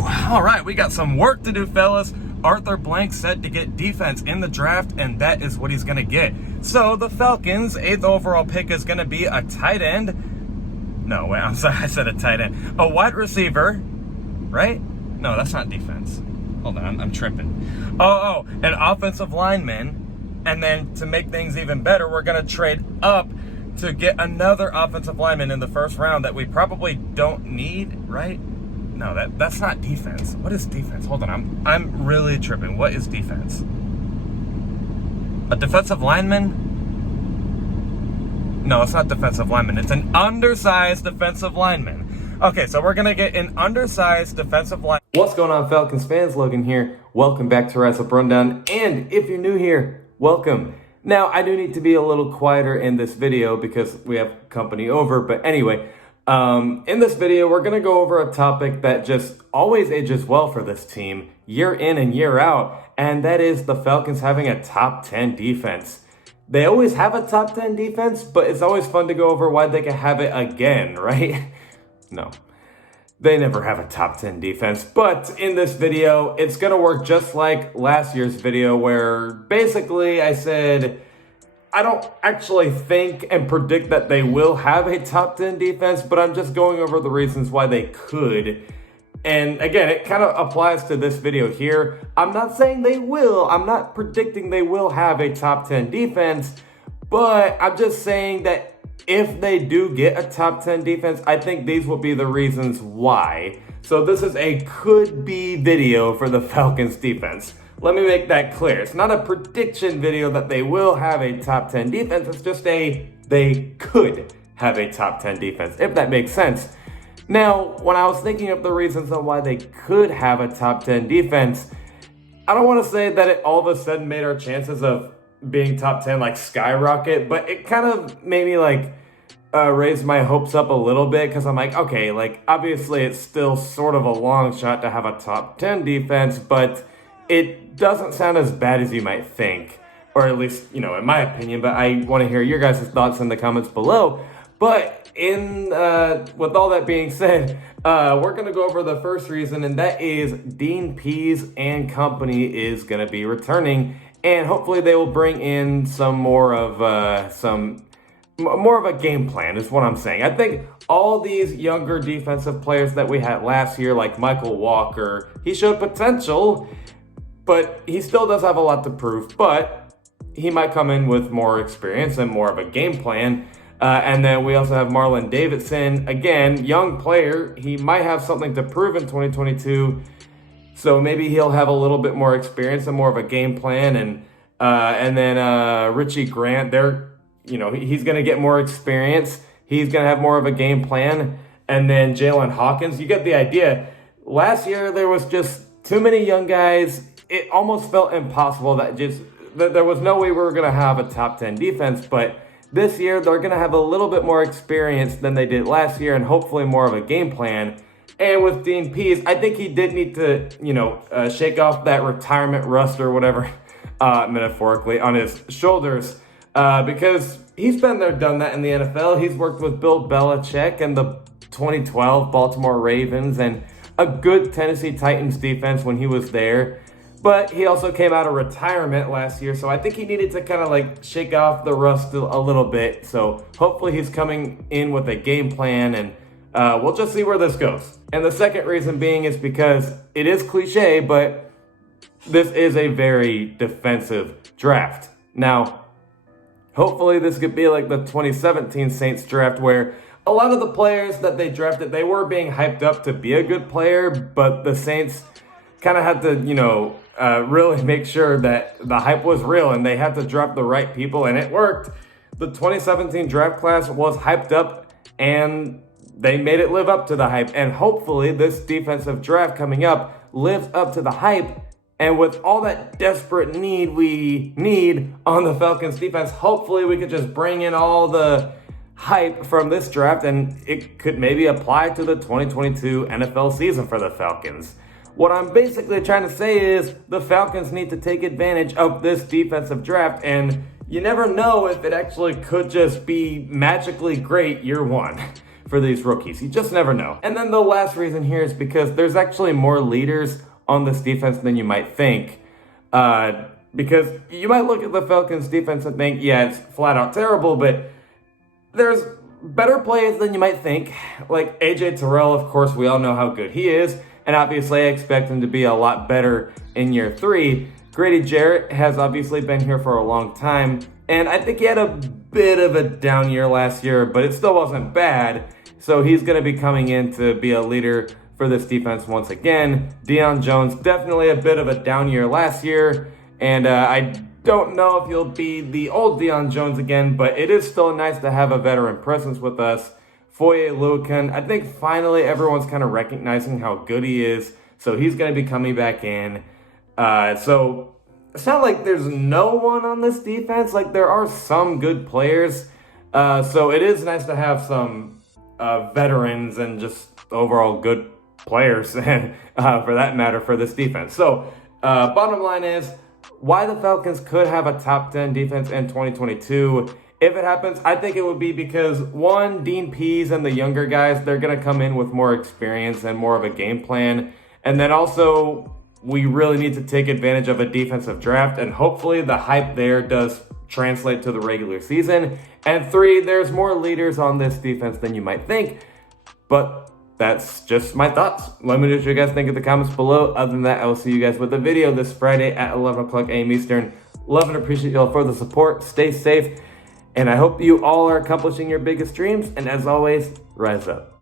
All right, we got some work to do, fellas. Arthur Blank said to get defense in the draft, and that is what he's going to get. So the Falcons' 8th overall pick is going to be a tight end. No, wait, I'm sorry, I said a tight end. A wide receiver, right? No, that's not defense. Hold on, I'm tripping. Oh, an offensive lineman. And then to make things even better, we're going to trade up to get another offensive lineman in the first round that we probably don't need, right? No, that's not defense. What is defense? Hold on, I'm really tripping. What is defense? A defensive lineman? No, it's not defensive lineman. It's an undersized defensive lineman. Okay, so we're gonna get an undersized defensive lineman. What's going on, Falcons fans? Logan here. Welcome back to Rise Up Rundown. And if you're new here, welcome. Now, I do need to be a little quieter in this video because we have company over. But anyway, in this video, we're going to go over a topic that just always ages well for this team, year in and year out, and that is the Falcons having a top 10 defense. They always have a top 10 defense, but it's always fun to go over why they can have it again, right? No, they never have a top 10 defense, but in this video, it's going to work just like last year's video where basically I said, I don't actually think and predict that they will have a top 10 defense, but I'm just going over the reasons why they could. And again, it kind of applies to this video here. I'm not saying they will. I'm not predicting they will have a top 10 defense, but I'm just saying that if they do get a top 10 defense, I think these will be the reasons why. So this is a could be video for the Falcons defense. Let me make that clear. It's not a prediction video that they will have a top 10 defense. It's just they could have a top 10 defense, if that makes sense. Now, when I was thinking of the reasons on why they could have a top 10 defense, I don't want to say that it all of a sudden made our chances of being top 10 like skyrocket, but it kind of made me like raise my hopes up a little bit because I'm like, okay, like obviously it's still sort of a long shot to have a top 10 defense, but it doesn't sound as bad as you might think, or at least, you know, in my opinion, but I want to hear your guys' thoughts in the comments below. But with all that being said, we're going to go over the first reason, and that is Dean Pease and company is going to be returning, and hopefully they will bring in some more of a game plan is what I'm saying. I think all these younger defensive players that we had last year, like Michael Walker, he showed potential, but he still does have a lot to prove, but he might come in with more experience and more of a game plan. And then we also have Marlon Davidson, again, young player. He might have something to prove in 2022, so maybe he'll have a little bit more experience and more of a game plan. And then Richie Grant, he's going to get more experience. He's going to have more of a game plan. And then Jalen Hawkins, you get the idea. Last year, there was just too many young guys. It almost felt impossible that there was no way we were going to have a top 10 defense. But this year, they're going to have a little bit more experience than they did last year and hopefully more of a game plan. And with Dean Pease, I think he did need to, shake off that retirement rust or whatever, metaphorically, on his shoulders. Because he's been there, done that in the NFL. He's worked with Bill Belichick and the 2012 Baltimore Ravens and a good Tennessee Titans defense when he was there. But he also came out of retirement last year, so I think he needed to kind of like shake off the rust a little bit. So hopefully he's coming in with a game plan, and we'll just see where this goes. And the second reason being is because it is cliche, but this is a very defensive draft. Now, hopefully this could be like the 2017 Saints draft where a lot of the players that they drafted, they were being hyped up to be a good player, but the Saints kind of had to, really make sure that the hype was real and they had to draft the right people, and it worked. The 2017 draft class was hyped up and they made it live up to the hype. And hopefully this defensive draft coming up lives up to the hype. And with all that desperate need we need on the Falcons defense, hopefully we could just bring in all the hype from this draft and it could maybe apply to the 2022 NFL season for the Falcons. What I'm basically trying to say is the Falcons need to take advantage of this defensive draft, and you never know if it actually could just be magically great year one. for these rookies. You just never know. And then the last reason here is because there's actually more leaders on this defense than you might think. Because you might look at the Falcons defense and think, yeah, it's flat out terrible, but there's better players than you might think. Like AJ Terrell, of course, we all know how good he is. And obviously I expect him to be a lot better in year 3. Grady Jarrett has obviously been here for a long time. And I think he had a bit of a down year last year, but it still wasn't bad. So he's going to be coming in to be a leader for this defense once again. Deion Jones, definitely a bit of a down year last year. And I don't know if he'll be the old Deion Jones again, but it is still nice to have a veteran presence with us. Foye Oluokun, I think finally everyone's kind of recognizing how good he is. So he's going to be coming back in. So it's not like there's no one on this defense. Like there are some good players. So it is nice to have some veterans and just overall good players for that matter for this defense. So bottom line is why the Falcons could have a top 10 defense in 2022. If it happens, I think it would be because, one, Dean Pease and the younger guys, they're going to come in with more experience and more of a game plan. And then also, we really need to take advantage of a defensive draft, and hopefully the hype there does translate to the regular season. And 3, there's more leaders on this defense than you might think. But that's just my thoughts. Let me know what you guys think in the comments below. Other than that, I will see you guys with a video this Friday at 11 o'clock a.m. Eastern. Love and appreciate y'all for the support. Stay safe. And I hope you all are accomplishing your biggest dreams. And as always, rise up.